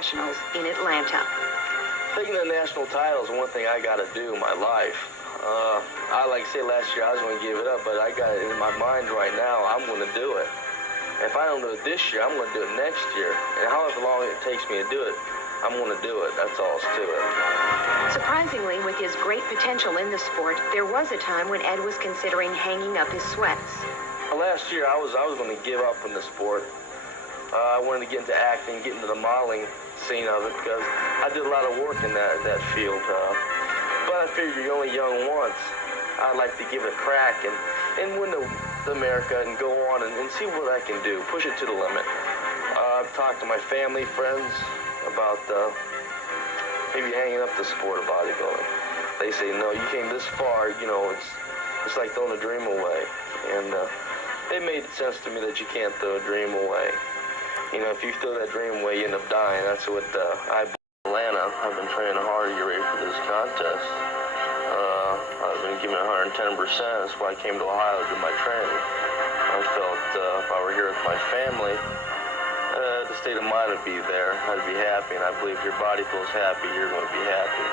Nationals in Atlanta. Taking the national title is one thing I got to do in my life. Like I said last year, I was going to give it up, but I got it in my mind right now. I'm going to do it. If I don't do it this year, I'm going to do it next year. And however long it takes me to do it, I'm going to do it. That's all it's to it. Surprisingly, with his great potential in the sport, there was a time when Ed was considering hanging up his sweats. Last year, I was going to give up in the sport. I wanted to get into acting, get into the modeling scene of it, because I did a lot of work in that field. But I figured you're only young once. I'd like to give it a crack and win the America and go on and see what I can do, push it to the limit. I've talked to my family, friends about maybe hanging up the sport of bodybuilding. They say, no, you came this far, you know, it's like throwing a dream away. And it made sense to me that you can't throw a dream away. You know, if you throw that dream away, you end up dying. That's what Atlanta. I've been training hard to get ready for this contest. I've been giving 110%. That's why I came to Ohio to do my training. I felt if I were here with my family, the state of mind would be there. I'd be happy, and I believe if your body feels happy, you're going to be happy.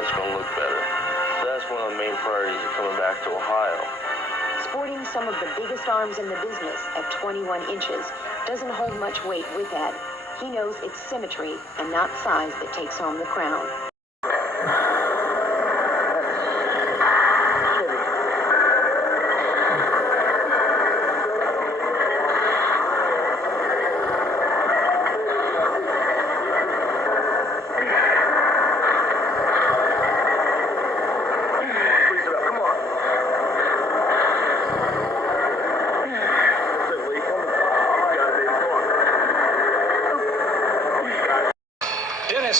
It's going to look better. So that's one of the main priorities of coming back to Ohio. Sporting some of the biggest arms in the business at 21 inches doesn't hold much weight with Ed. He knows it's symmetry and not size that takes home the crown.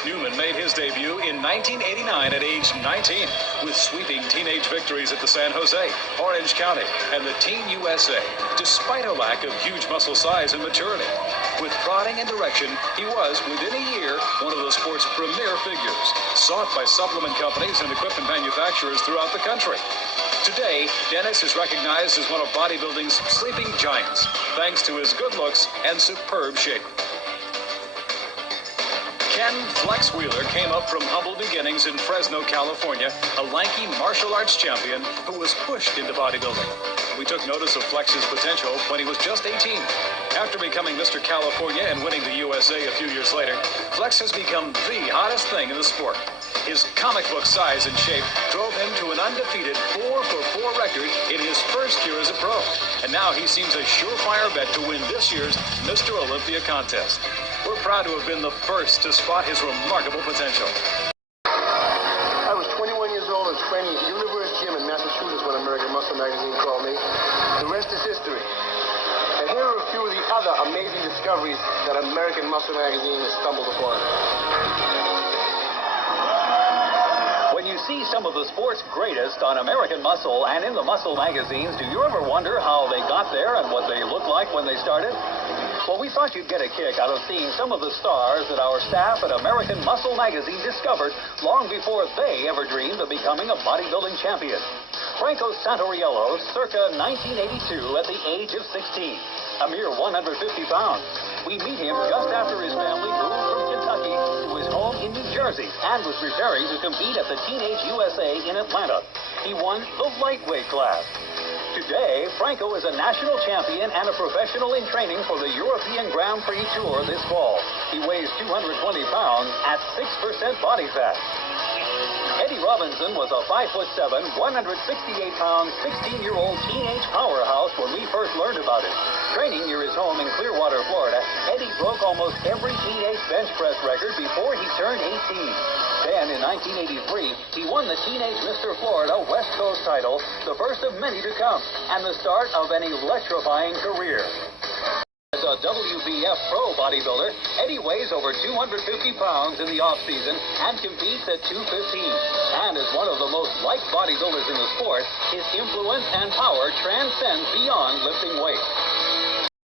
Newman made his debut in 1989 at age 19 with sweeping teenage victories at the San Jose, Orange County, and the Team USA, despite a lack of huge muscle size and maturity. With prodding and direction, he was, within a year, one of the sport's premier figures, sought by supplement companies and equipment manufacturers throughout the country. Today, Dennis is recognized as one of bodybuilding's sleeping giants, thanks to his good looks and superb shape. Ken Flex Wheeler came up from humble beginnings in Fresno, California, a lanky martial arts champion who was pushed into bodybuilding. We took notice of Flex's potential when he was just 18. After becoming Mr. California and winning the USA a few years later, Flex has become the hottest thing in the sport. His comic book size and shape drove him to an undefeated 4-for-4 record in his first year as a pro. And now he seems a surefire bet to win this year's Mr. Olympia contest. We're proud to have been the first to spot his remarkable potential. I was 21 years old and training at Universe Gym in Massachusetts when American Muscle magazine called me. The rest is history. And here are a few of the other amazing discoveries that American Muscle magazine has stumbled upon. When you see some of the sport's greatest on American Muscle and in the Muscle magazines, do you ever wonder how they got there and what they looked like when they started? Well, we thought you'd get a kick out of seeing some of the stars that our staff at American Muscle magazine discovered long before they ever dreamed of becoming a bodybuilding champion. Franco Santoriello, circa 1982 at the age of 16, a mere 150 pounds. We meet him just after his family moved from Kentucky to his home in New Jersey and was preparing to compete at the Teenage USA in Atlanta. He won the lightweight class. Today, Franco is a national champion and a professional in training for the European Grand Prix Tour this fall. He weighs 220 pounds at 6% body fat. Eddie Robinson was a 5'7", 168-pound, 16-year-old teenage powerhouse when we first learned about him. Training near his home in Clearwater, Florida, Eddie broke almost every teenage bench press record before he turned 18. Then, in 1983, he won the Teenage Mr. Florida West Coast title, the first of many to come, and the start of an electrifying career. As a WBF pro bodybuilder, Eddie weighs over 250 pounds in the off-season and competes at 215. And as one of the most liked bodybuilders in the sport, his influence and power transcends beyond lifting weights.